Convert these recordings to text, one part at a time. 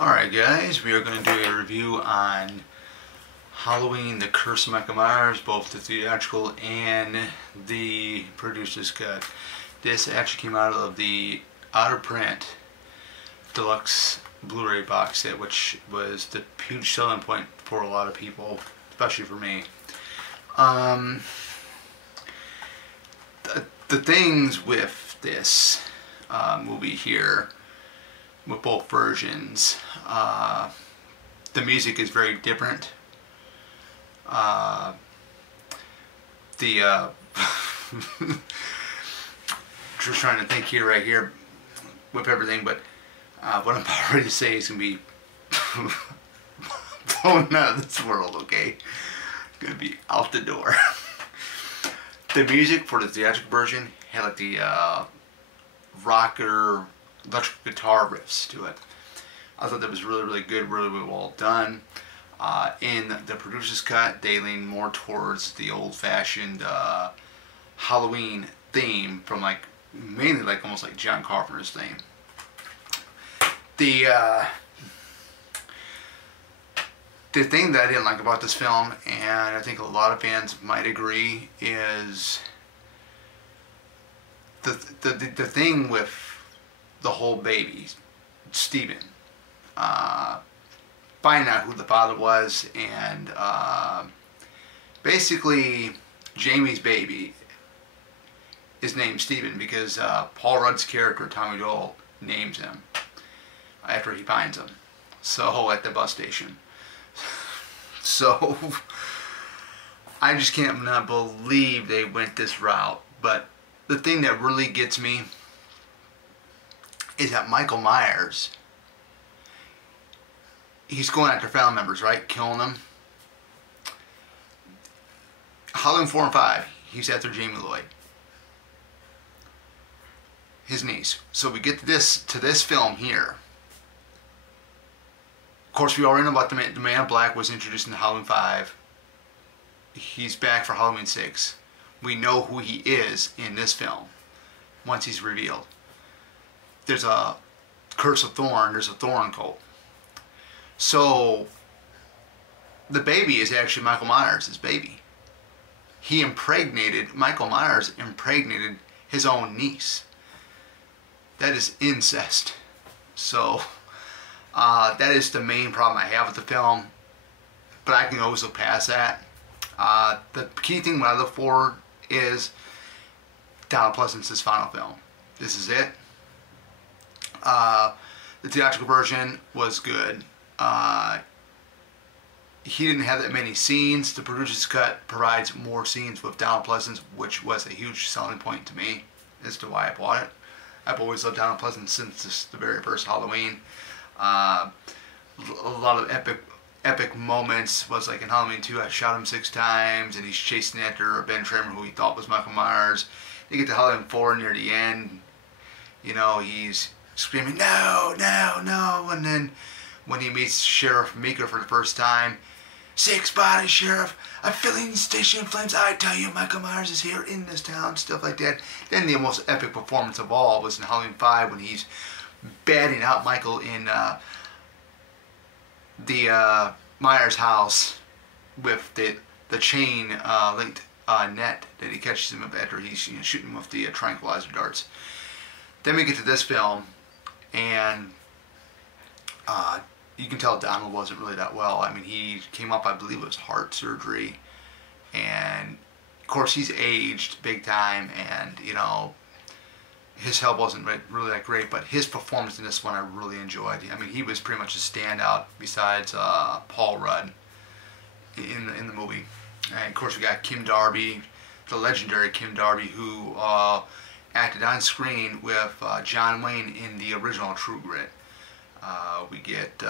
Alright guys, we are going to do a review on Halloween, The Curse of Michael Myers, both the theatrical and the producer's cut. This actually came out of the out of print deluxe Blu-ray box set, which was the huge selling point for a lot of people, especially for me. The things with this movie here, with both versions, the music is very different. Just trying to think here, right here, with everything, but what I'm about ready to say is going to be blown out of this world, okay? Going to be out the door. The music for the theatrical version had like the rocker electric guitar riffs to it. I thought that was really good, really well done. In the producer's cut, they lean more towards the old-fashioned Halloween theme from mainly almost like John Carpenter's theme. The thing that I didn't like about this film, and I think a lot of fans might agree, is the thing with the whole baby, Stephen, finding out who the father was, and basically Jamie's baby is named Stephen because Paul Rudd's character, Tommy Doyle, names him after he finds him. So, at the bus station. So, I just can't not believe they went this route. But the thing that really gets me is that Michael Myers, he's going after family members, right? Killing them. Halloween 4 and 5, he's after Jamie Lloyd, his niece. So we get to this film here. Of course, we already know about the Man in Black was introduced in Halloween 5. He's back for Halloween 6. We know who he is in this film once he's revealed. There's a Curse of Thorn, there's a Thorn cult. So, the baby is actually Michael Myers' baby. Michael Myers impregnated his own niece. That is incest. So, that is the main problem I have with the film. But I can always look past that. The key thing what I look for is Donald Pleasence's final film. This is it. The theatrical version was good. He didn't have that many scenes. The producer's cut provides more scenes with Donald Pleasence, which was a huge selling point to me as to why I bought it. I've always loved Donald Pleasence since the very first Halloween. A lot of epic moments was like in Halloween 2, I shot him 6 times, and he's chasing after Ben Trimmer, who he thought was Michael Myers. You get to Halloween 4 near the end, you know, he's screaming, no, no, no, and then when he meets Sheriff Meeker for the first time, 6 bodies, Sheriff, a filling station in flames, I tell you, Michael Myers is here in this town, stuff like that. Then the most epic performance of all was in Halloween 5 when he's batting out Michael in the Myers house with the chain linked net that he catches him up after he's shooting him with the tranquilizer darts. Then we get to this film, and you can tell Donald wasn't really that well. I mean, he came up, I believe it was heart surgery, and of course he's aged big time, and you know, his health wasn't really that great, but his performance in this one I really enjoyed. I mean, he was pretty much a standout besides Paul Rudd in the movie. And of course we got Kim Darby, the legendary Kim Darby, who acted on screen with John Wayne in the original True Grit. We get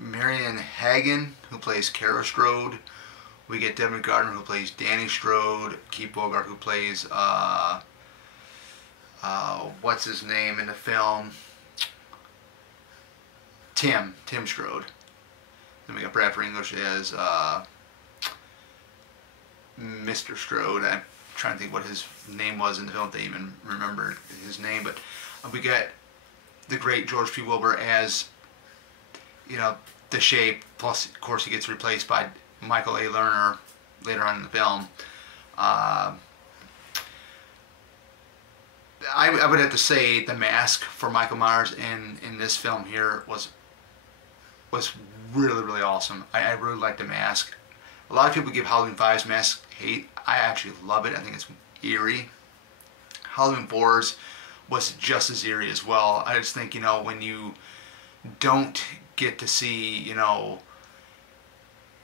Marion Hagen, who plays Kara Strode. We get Devin Gardner, who plays Danny Strode. Keith Bogart, who plays what's his name in the film? Tim Strode. Then we got Bradford English as Mr. Strode. I'm trying to think what his name was in the film. They even remember his name, but we got the great George P. Wilbur as, you know, the Shape. Plus, of course, he gets replaced by Michael A. Lerner later on in the film. I would have to say the mask for Michael Myers in this film here was really, really awesome. I really like the mask. A lot of people give Halloween 5's mask hate. I actually love it. I think it's eerie. Halloween 4's was just as eerie as well. I just think, you know, when you don't get to see, you know,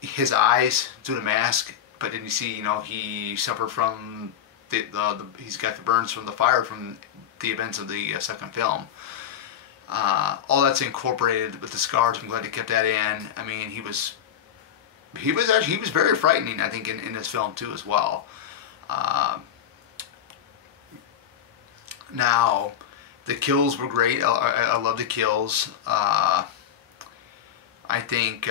his eyes through the mask, but then you see, you know, he suffered from he's got the burns from the fire from the events of the second film. All that's incorporated with the scars. I'm glad they kept that in. I mean, he was very frightening, I think, in this film too as well. Now, the kills were great. I love the kills. I think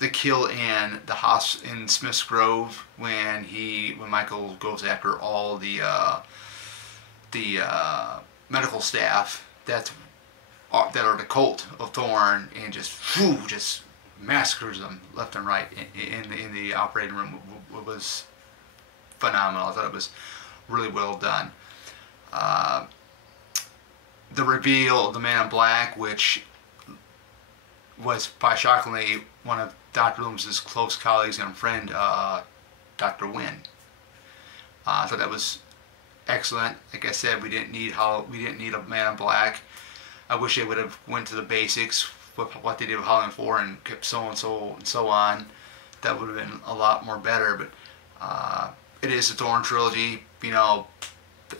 the kill in in Smith's Grove when Michael goes after all the medical staff that are the cult of Thorn and just massacres them left and right in the operating room was phenomenal. I thought it was really well done. The reveal of the Man in Black, which was by shockingly one of Dr. Loomis's close colleagues and friend, Dr. Wynn. I thought that was excellent. Like I said, we didn't need a Man in Black. I wish they would have went to the basics with what they did with Halloween 4 and kept so and so on. That would have been a lot more better. But it is the Thorn trilogy. You know,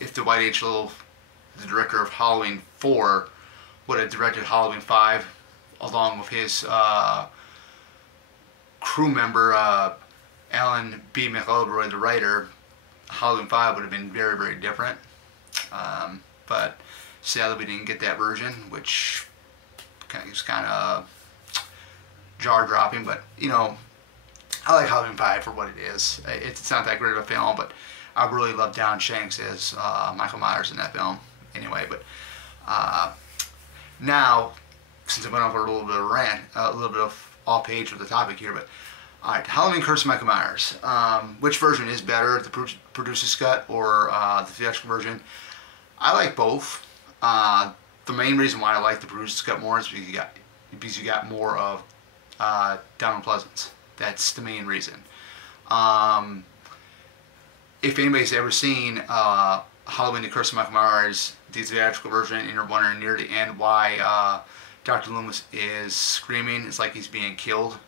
if Dwight H. Little, the director of Halloween 4, would have directed Halloween 5 along with his crew member Alan B. McElroy, the writer, Halloween 5 would have been very, very different. But sadly we didn't get that version, which is kind of jaw-dropping. But, you know, I like Halloween 5 for what it is. It's not that great of a film, but I really love Don Shanks as Michael Myers in that film. Anyway, but now, since I went over a little bit of a rant, a little bit of off-page with the topic here, but alright, Halloween Curse of Michael Myers. Which version is better, the producer's cut or the theatrical version? I like both. The main reason why I like the producer's cut more is because you got more of Donald Pleasence. That's the main reason. If anybody's ever seen Halloween the Curse of Michael Myers, the theatrical version, and you're wondering near the end why Dr. Loomis is screaming, it's like he's being killed.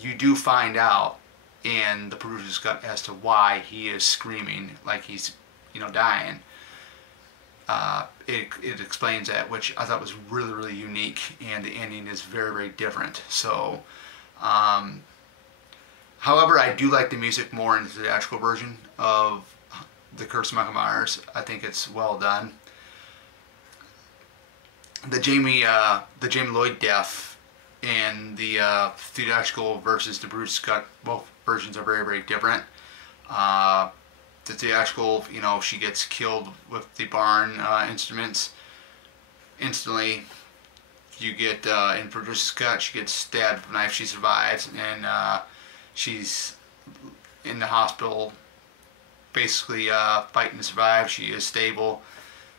You do find out in the producer's cut as to why he is screaming like he's, you know, dying. It explains that, which I thought was really, really unique, and the ending is very, very different. So, however, I do like the music more in the theatrical version of The Curse of Michael Myers. I think it's well done. The Jamie Lloyd death and the theatrical versus the Bruce cut, both versions are very, very different. The theatrical, you know, she gets killed with the barn instruments instantly. You get in producer's cut, she gets stabbed with a knife, she survives, and she's in the hospital basically fighting to survive. She is stable.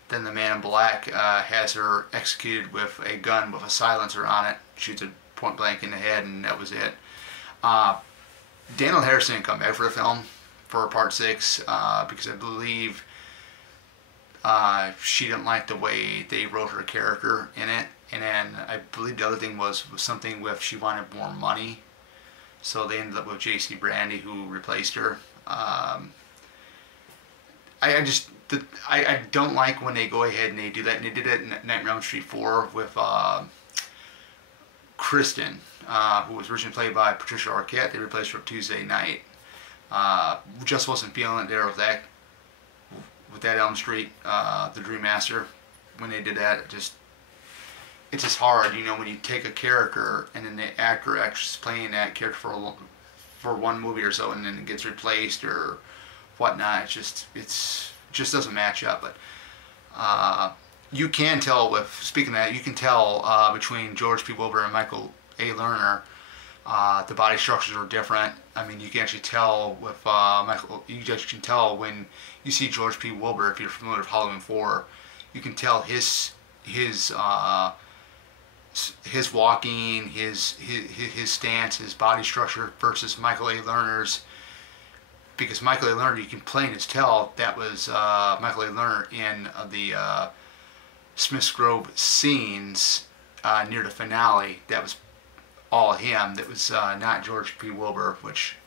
Then the Man in Black has her executed with a gun with a silencer on it, shoots her point blank in the head, and that was it. Daniel Harrison didn't come back for the film for part 6 because I believe she didn't like the way they wrote her character in it, and then I believe the other thing was something with she wanted more money, so they ended up with J.C. Brandy, who replaced her. I don't like when they go ahead and they do that, and they did it in Nightmare on Elm Street 4 with Kristen, who was originally played by Patricia Arquette. They replaced her Tuesday Night. Just wasn't feeling it there with that Elm Street, the Dream Master. When they did that, it's just hard, you know, when you take a character and then the actor actually playing that character for one movie or so, and then it gets replaced or whatnot. It just doesn't match up. But You can tell with, speaking of that, you can tell between George P. Wilbur and Michael A. Lerner, the body structures are different. I mean, you can actually tell with Michael, you just can tell when you see George P. Wilbur, if you're familiar with Halloween 4, you can tell his walking, his stance, his body structure versus Michael A. Lerner's. Because Michael A. Lerner, you can plain as tell that was Michael A. Lerner in the Smith's Grove scenes near the finale. That was all him. That was not George P. Wilbur, which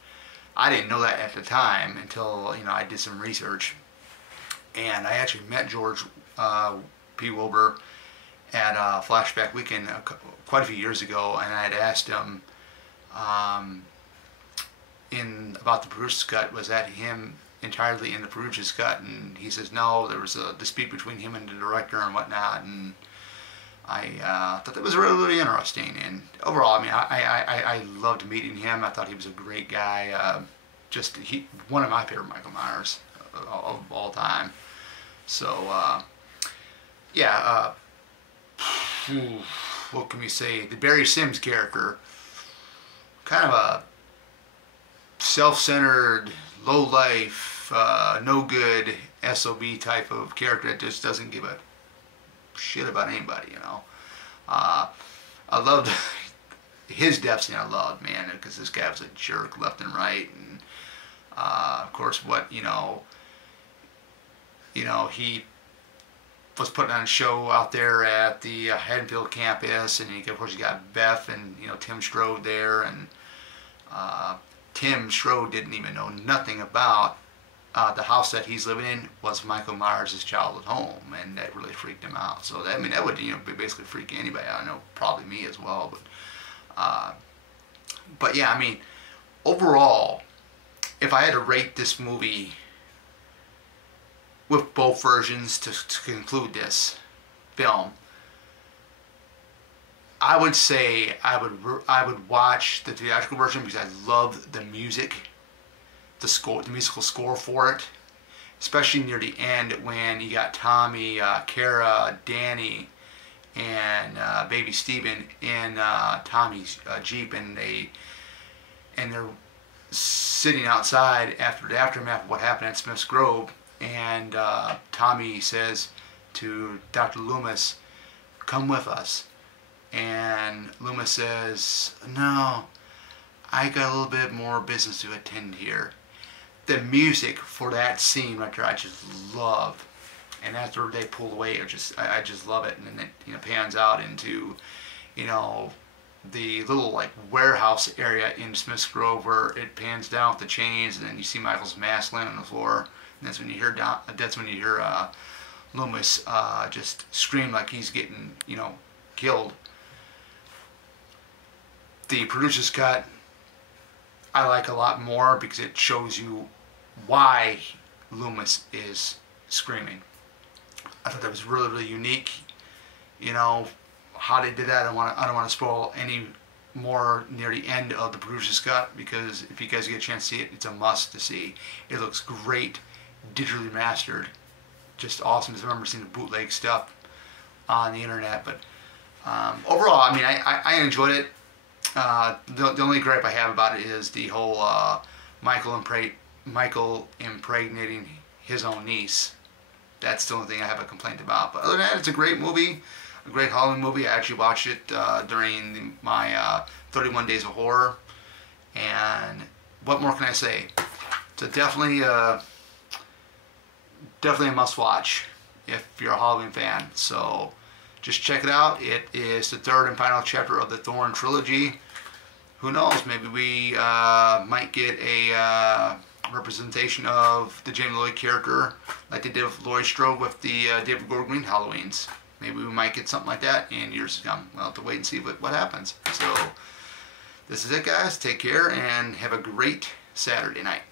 I didn't know that at the time until I did some research. And I actually met George P. Wilbur at Flashback Weekend quite a few years ago, and I had asked him about the producer's cut, was that him entirely in the producer's cut? And he says no, there was a dispute between him and the director and whatnot. And I thought that was really, really interesting. And overall, I mean, I loved meeting him. I thought he was a great guy. Just one of my favorite Michael Myers of all time. So yeah, what can we say? The Barry Sims character, kind of a self-centered, low-life, no good SOB type of character that just doesn't give a shit about anybody, I loved his death scene. I loved, man, because this guy was a jerk left and right, and of course, what he was putting on a show out there at the Haddonfield campus, and of course you got Beth and Tim Strode there, and Tim Strode didn't even know nothing about the house that he's living in was Michael Myers' childhood home, and that really freaked him out. So that, I mean, that would basically freak anybody out. I know, probably me as well. But yeah, I mean, overall, if I had to rate this movie with both versions to conclude this film, I would say I would watch the theatrical version because I love the music, the musical score for it, especially near the end when you got Tommy, Kara, Danny, and baby Steven in Tommy's Jeep, and they're sitting outside after the aftermath of what happened at Smith's Grove, and Tommy says to Dr. Loomis, "Come with us." And Loomis says, "No, I got a little bit more business to attend here." The music for that scene right there, I just love. And after they pull away, I just love it. And then it pans out into, the little like warehouse area in Smith's Grove where it pans down with the chains, and then you see Michael's mask laying on the floor. And that's when you hear Loomis just scream like he's getting killed. The producer's cut I like a lot more because it shows you why Loomis is screaming. I thought that was really, really unique. How they did that, I don't want to spoil any more near the end of the producer's cut, because if you guys get a chance to see it, it's a must to see. It looks great, digitally mastered, just awesome. I remember seeing the bootleg stuff on the internet, but overall, I mean, I enjoyed it. The only gripe I have about it is the whole Michael impregnating his own niece. That's the only thing I have a complaint about. But other than that, it's a great movie, a great Halloween movie. I actually watched it during my 31 Days of Horror. And what more can I say? So definitely a must-watch if you're a Halloween fan. So just check it out. It is the third and final chapter of the Thorn trilogy. Who knows? Maybe we might get a representation of the Jamie Lloyd character like they did with Laurie Strode with the David Gordon Green Halloweens. Maybe we might get something like that in years to come. We'll have to wait and see what happens. So this is it, guys. Take care and have a great Saturday night.